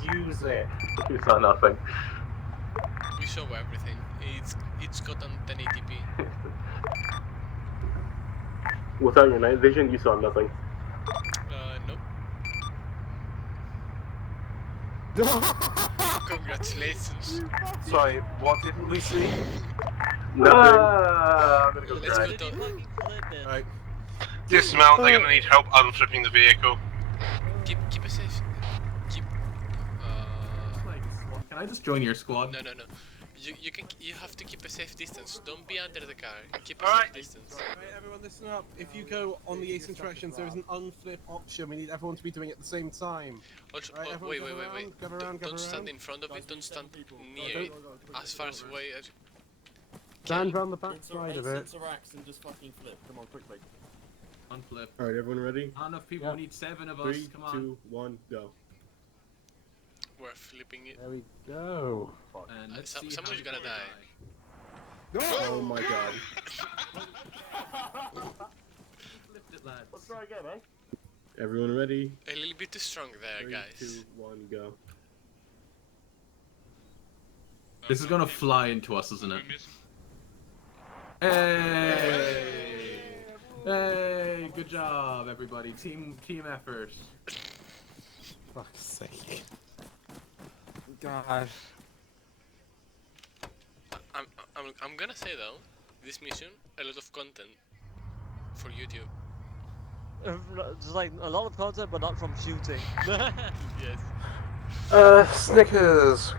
didn't use it. You saw nothing. We show everything. It's got on 1080p. Without your night vision, you saw nothing. Nope. Congratulations. Sorry, what didn't we see? Nothing. I'm gonna go Let's cry. go to. Right. Dismount, I'm gonna need help unflipping the vehicle. Keep a safe. Keep. Can I just join your squad? No. You have to keep a safe distance. Don't be under the car. Keep a Alright. safe distance. Right, everyone listen up. If you go on the Ace Interactions, there is an unflip option. We need everyone to be doing it at the same time. Also, Right, everyone wait. go around, go around, go Don't stand around. in front of it. Don't stand near it. As far away as. Stand round the back It's side of it. Racks and just fucking flip. Come on, quickly. Unflip. Alright, everyone ready? Not enough people. Yeah. We need 7 of us. 3, Come on. 2, 1, go. We're flipping it. There we go. And let's see Someone's how gonna we die. Oh my god. Flipped it, lads. Let's try again, eh? Everyone ready? A little bit too strong there, 3, guys. 2, 1, go. This is gonna fly into us, isn't it? Hey! Hey! Good job, everybody. Team effort. Fuck's sake. God. I'm gonna say though, this mission a lot of content for YouTube. Just like a lot of content, but not from shooting. Yes. Snickers.